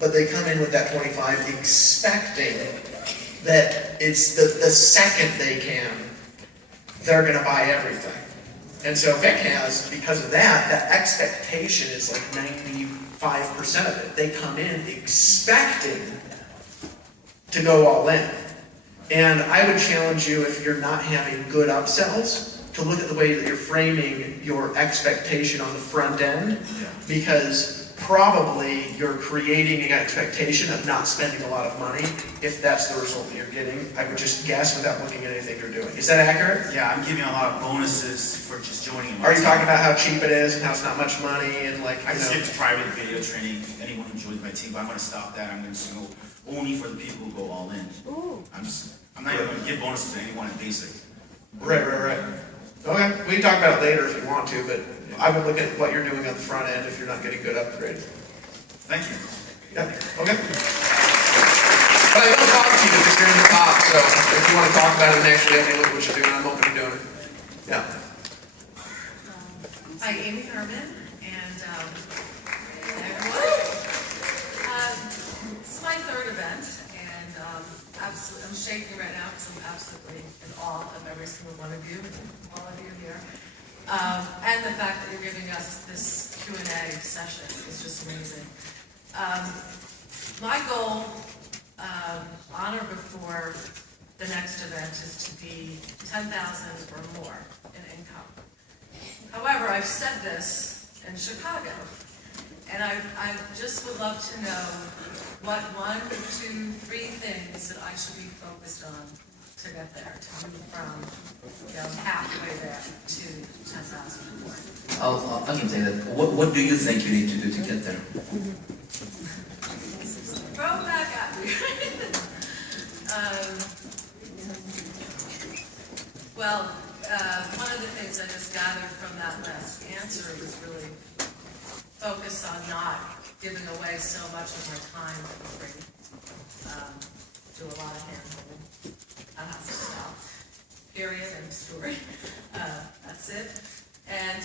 but they come in with that 25 expecting that it's the second they can, they're going to buy everything. And so Vic has, because of that, that expectation is like 95% of it. They come in expecting to go all in. And I would challenge you, if you're not having good upsells, to look at the way that you're framing your expectation on the front end, because probably you're creating an expectation of not spending a lot of money if that's the result that you're getting. I would just guess without looking at anything you're doing. Is that accurate? Yeah, I'm giving a lot of bonuses for just joining. Are you talking about how cheap it is and how it's not much money and like, I just give private video training if anyone who joins my team, but I'm going to stop that. I'm going to go only for the people who go all in. Ooh. I'm not even going to give bonuses to anyone in basic. Right. Okay, we can talk about it later if you want to, but I would look at what you're doing on the front end if you're not getting good upgrades. Thank you. Yeah, okay. But I don't talk to you because you're in the top, so if you want to talk about it and actually have me look at what you're doing, I'm open to doing it. Yeah. Hi, Amy Herman, and everyone. This is my third event, and I'm shaking right now because I'm absolutely in awe of every single one of you, all of you here. And the fact that you're giving us this Q&A session is just amazing. My goal on or before the next event is to be 10,000 or more in income. However, I've said this in Chicago, and I just would love to know what 1, 2, 3 things that I should be focused on to get there, to move from halfway there to 10,000 or more. I can say that. What do you think you need to do to get there? Throw back at me. One of the things I just gathered from that last answer was really focus on not giving away so much of my time for free. Do a lot of hand-holding. That has to stop. Period. End story. That's it. And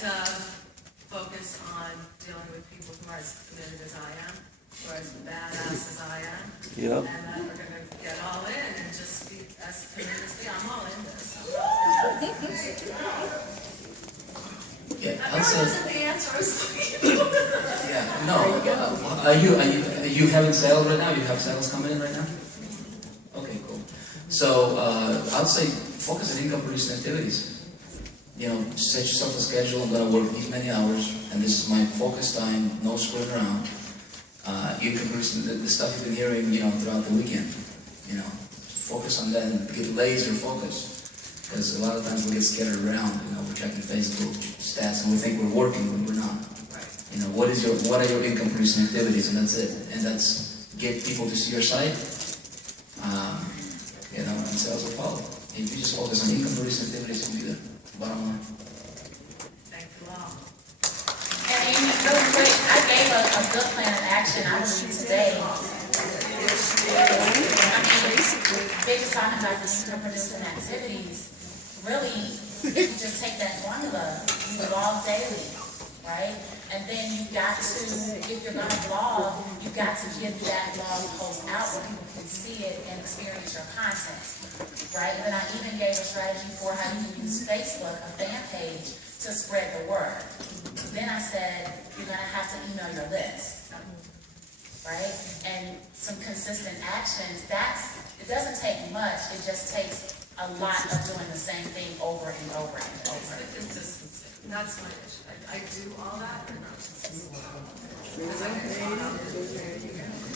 focus on dealing with people who are as committed as I am, who are as badass as I am, and that are going to get all in and just be as committed as me. I'm all in this. Yeah, That I'll say. wasn't the answer I was looking for. Yeah, no. Are you having sales right now? You have sales coming in right now? Okay, cool. So I'd say focus on income-producing activities. Set yourself a schedule. I'm going to work these many hours, and this is my focus time. No screwing around. Income-producing, the stuff you've been hearing, throughout the weekend. Focus on that and get laser focused. Because a lot of times we get scattered around. We're checking Facebook stats, and we think we're working when we're not. What are your income-producing activities, and that's it. And that's get people to see your site, and sales will follow. If you just focus on income-producing activities, you'll be the bottom line. Thank you all. And Amy, real quick, I gave a good plan of action, I believe, today. Big talking about the income-producing activities. Really, if you just take that formula, you blog daily, right? And then you got to, if you're going to blog, you got to give that blog post out where people can see it and experience your content, right? And then I even gave a strategy for how you can use Facebook, a fan page, to spread the word. Then I said, you're going to have to email your list, right? And some consistent actions, it doesn't take much, it just takes a lot of doing the same thing over and over and over. It's the consistency. That's my issue. I do all that, but not consistent.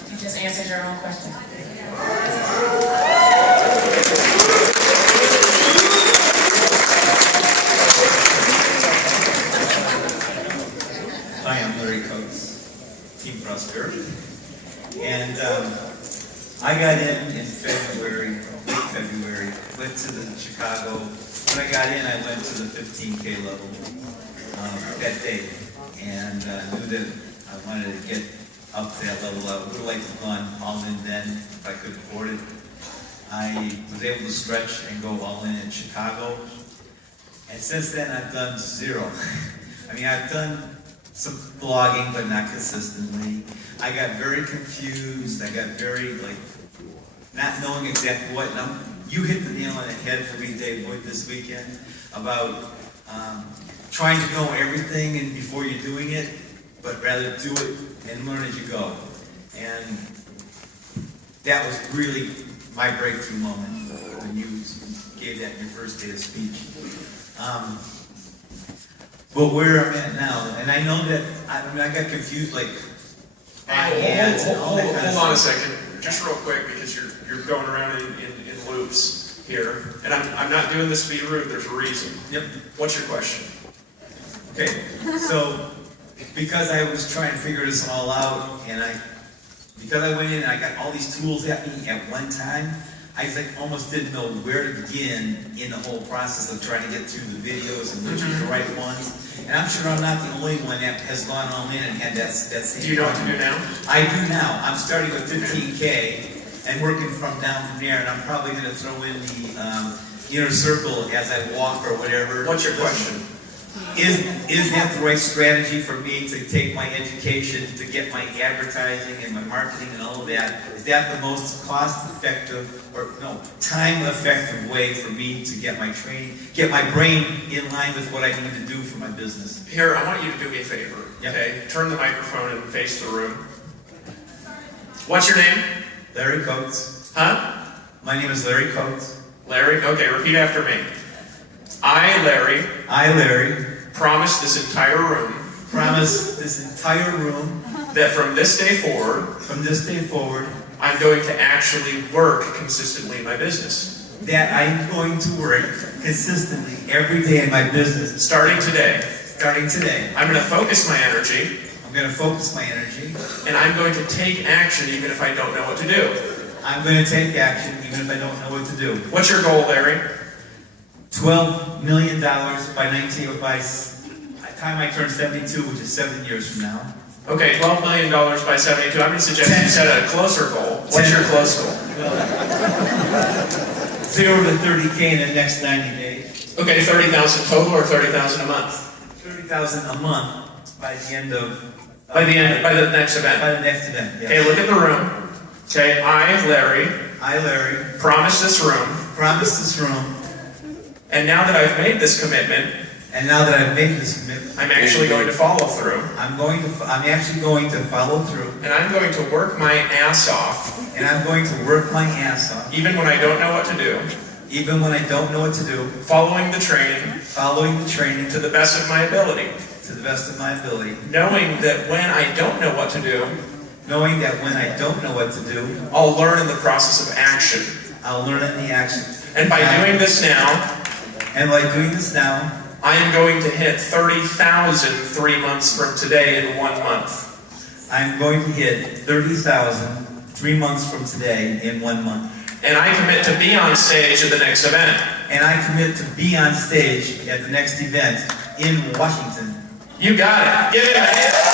You just answered your own question. Hi, I'm Larry Coates, Team Prosperity. And I got in February, late February, went to the Chicago. When I got in, I went to the 15K level that day, and knew that I wanted to get up to that level. I would have liked to have gone all in then if I could afford it. I was able to stretch and go all in Chicago, and since then I've done zero. I mean, I've done some blogging, but not consistently. I got very confused. I got very, like, not knowing exactly what. And you hit the nail on the head for me, Dave Wood, this weekend, about trying to know everything and before you're doing it, but rather do it and learn as you go. And that was really my breakthrough moment when you gave that in your first day of speech. But where I'm at now, and I know that, I got confused, like, by hands and all that kind of stuff. Hold on a second, just real quick, because you're going around in loops here, and I'm not doing this to be rude, there's a reason. Yep. What's your question? Okay, so, because I was trying to figure this all out, and because I went in and I got all these tools at me at one time, I almost didn't know where to begin in the whole process of trying to get through the videos and which were the right ones. And I'm sure I'm not the only one that has gone all in and had that same. Do you know what to do now? I do now. I'm starting with 15K and working down from there, and I'm probably going to throw in the inner circle as I walk or whatever. What's your question? Is that the right strategy for me to take my education, to get my advertising and my marketing and all of that? Is that the most cost-effective, or no, time-effective way for me to get my training, get my brain in line with what I need to do for my business? Here, I want you to do me a favor, Yep. okay? Turn the microphone and face the room. What's your name? Larry Coates. Huh? My name is Larry Coates. Larry? Okay, repeat after me. I, Larry, promise this entire room this entire room that from this day forward, I'm going to actually work consistently in my business. that I'm going to work consistently every day in my business. Starting today, I'm I'm going to focus my energy, going to focus my energy. and I'm going to take action even if I don't know what to do. I'm going to take action even if I don't know what to do. What's your goal, Larry? $12 million by the time I turn 72, which is 7 years from now. Okay, $12 million by 72. I'm going to suggest you set a closer goal. What's your close goal? 0 to 30K in the next 90 days. Okay, 30,000 total or 30,000 a month? 30,000 a month by the end of... By the next event. By the next event, yes. Okay, look at the room. Okay, I, Larry, promise this room, and now that I've made this commitment, I'm actually going to follow through. I'm actually going to follow through. And I'm going to work my ass off. Even when I don't know what to do. Following the training. To the best of my ability. Knowing that when I don't know what to do. I'll learn in the process of action. And by doing this now, I am going to hit 30,000 3 months from today in 1 month. I'm going to hit 30,000 3 months from today in 1 month. And I commit to be on stage at the next event. in Washington. You got it. Give it a hand.